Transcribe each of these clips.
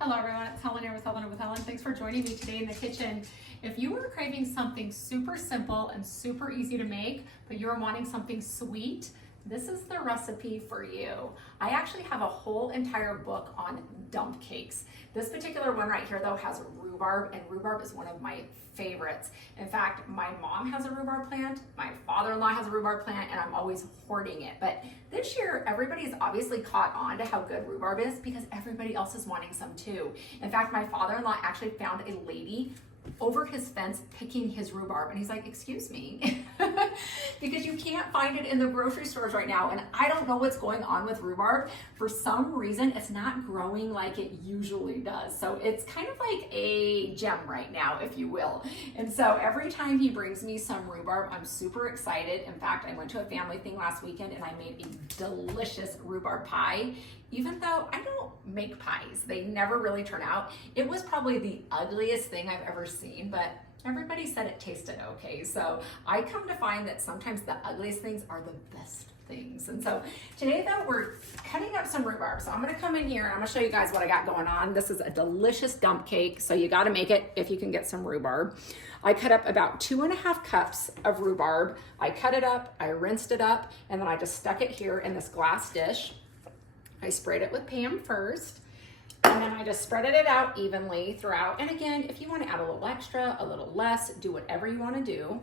Hello everyone, it's Helen here with Helen. Thanks for joining me today in the kitchen. If you are craving something super simple and super easy to make, but you're wanting something sweet, this is the recipe for you. I actually have a whole entire book on dump cakes. This particular one right here though has rhubarb, and rhubarb is one of my favorites. In fact, my mom has a rhubarb plant, my father-in-law has a rhubarb plant, and I'm always hoarding it. But this year, everybody's obviously caught on to how good rhubarb is because everybody else is wanting some too. In fact, my father-in-law actually found a lady over his fence picking his rhubarb, and he's like, excuse me, because you can't find it in the grocery stores right now, and I don't know what's going on with rhubarb. For some reason, it's not growing like it usually does, so it's kind of like a gem right now, if you will. And so every time he brings me some rhubarb, I'm super excited. In fact, I went to a family thing last weekend and I made a delicious rhubarb pie. Even though I don't make pies, they never really turn out. It was probably the ugliest thing I've ever seen, but everybody said it tasted okay. So I come to find that sometimes the ugliest things are the best things. And so today though, we're cutting up some rhubarb. So I'm gonna come in here and I'm gonna show you guys what I got going on. This is a delicious dump cake. So you gotta make it if you can get some rhubarb. I cut up about 2.5 cups of rhubarb. I cut it up, I rinsed it up, and then I just stuck it here in this glass dish. I sprayed it with Pam first, and then I just spreaded it out evenly throughout. And again, if you want to add a little extra, a little less, do whatever you want to do.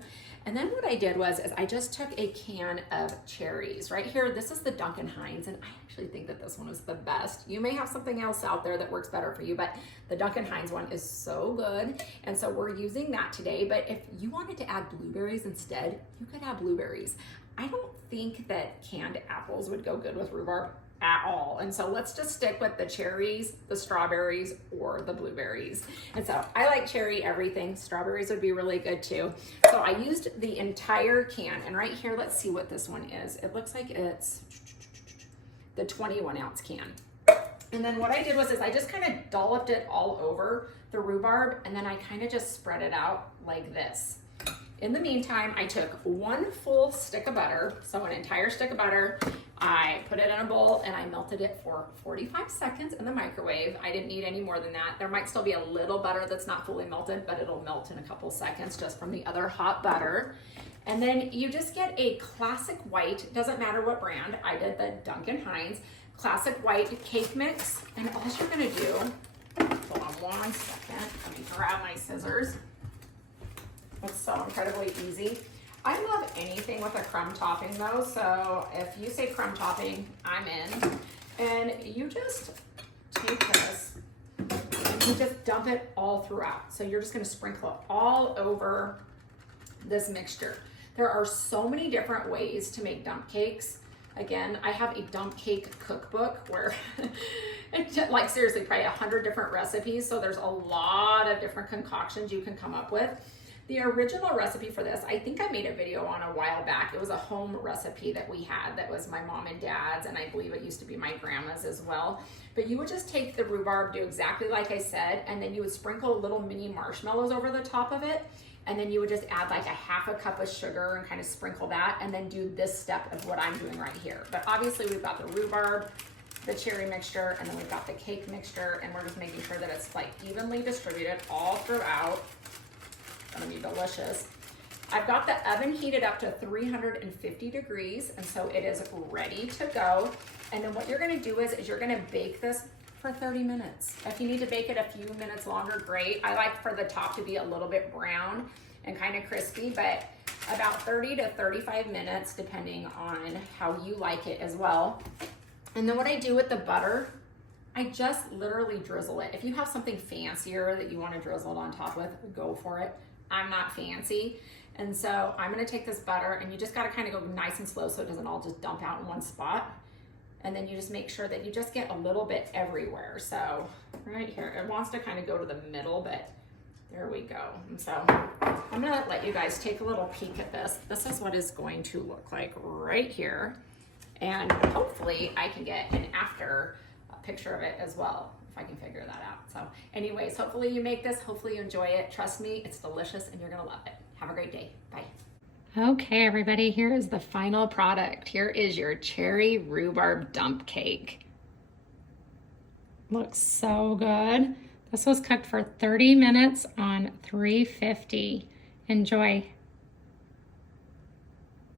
And then what I did was I just took a can of cherries. Right here, this is the Duncan Hines, and I actually think that this one is the best. You may have something else out there that works better for you, but the Duncan Hines one is so good. And so we're using that today, but if you wanted to add blueberries instead, you could add blueberries. I don't think that canned apples would go good with rhubarb at all. And so let's just stick with the cherries, the strawberries, or the blueberries. And so I like cherry everything. Strawberries would be really good too. So I used the entire can, and right here, let's see what this one is. It looks like it's the 21-ounce can. And then what I did was I just kind of dolloped it all over the rhubarb, and then I kind of just spread it out like this. In the meantime, I took 1 full stick of butter, so an entire stick of butter. I put it in a bowl and I melted it for 45 seconds in the microwave. I didn't need any more than that. There might still be a little butter that's not fully melted, but it'll melt in a couple seconds just from the other hot butter. And then you just get a classic white, doesn't matter what brand. I did the Duncan Hines classic white cake mix. And all you're gonna do, hold on 1 second, let me grab my scissors. It's so incredibly easy. I love anything with a crumb topping though, so if you say crumb topping, I'm in. And you just take this and you just dump it all throughout. So you're just gonna sprinkle it all over this mixture. There are so many different ways to make dump cakes. Again, I have a dump cake cookbook where it's like seriously probably 100 different recipes. So there's a lot of different concoctions you can come up with. The original recipe for this, I think I made a video on a while back. It was a home recipe that we had that was my mom and dad's, and I believe it used to be my grandma's as well. But you would just take the rhubarb, do exactly like I said, and then you would sprinkle little mini marshmallows over the top of it, and then you would just add like a 1/2 cup of sugar and kind of sprinkle that, and then do this step of what I'm doing right here. But obviously we've got the rhubarb, the cherry mixture, and then we've got the cake mixture, and we're just making sure that it's like evenly distributed all throughout. Gonna be delicious. I've got the oven heated up to 350 degrees, and so it is ready to go. And then what you're gonna do is you're gonna bake this for 30 minutes. If you need to bake it a few minutes longer, great. I like for the top to be a little bit brown and kind of crispy, but about 30 to 35 minutes, depending on how you like it as well. And then what I do with the butter, I just literally drizzle it. If you have something fancier that you want to drizzle it on top with, go for it. I'm not fancy. And so I'm gonna take this butter, and you just gotta kind of go nice and slow so it doesn't all just dump out in one spot. And then you just make sure that you just get a little bit everywhere. So right here, it wants to kind of go to the middle, but there we go. And so I'm gonna let you guys take a little peek at this. This is what it's going to look like right here. And hopefully I can get an after picture of it as well, if I can figure that out. So anyways, hopefully you make this, hopefully you enjoy it. Trust me, it's delicious and you're gonna love it. Have a great day, bye. Okay, everybody, here is the final product. Here is your cherry rhubarb dump cake. Looks so good. This was cooked for 30 minutes on 350. Enjoy.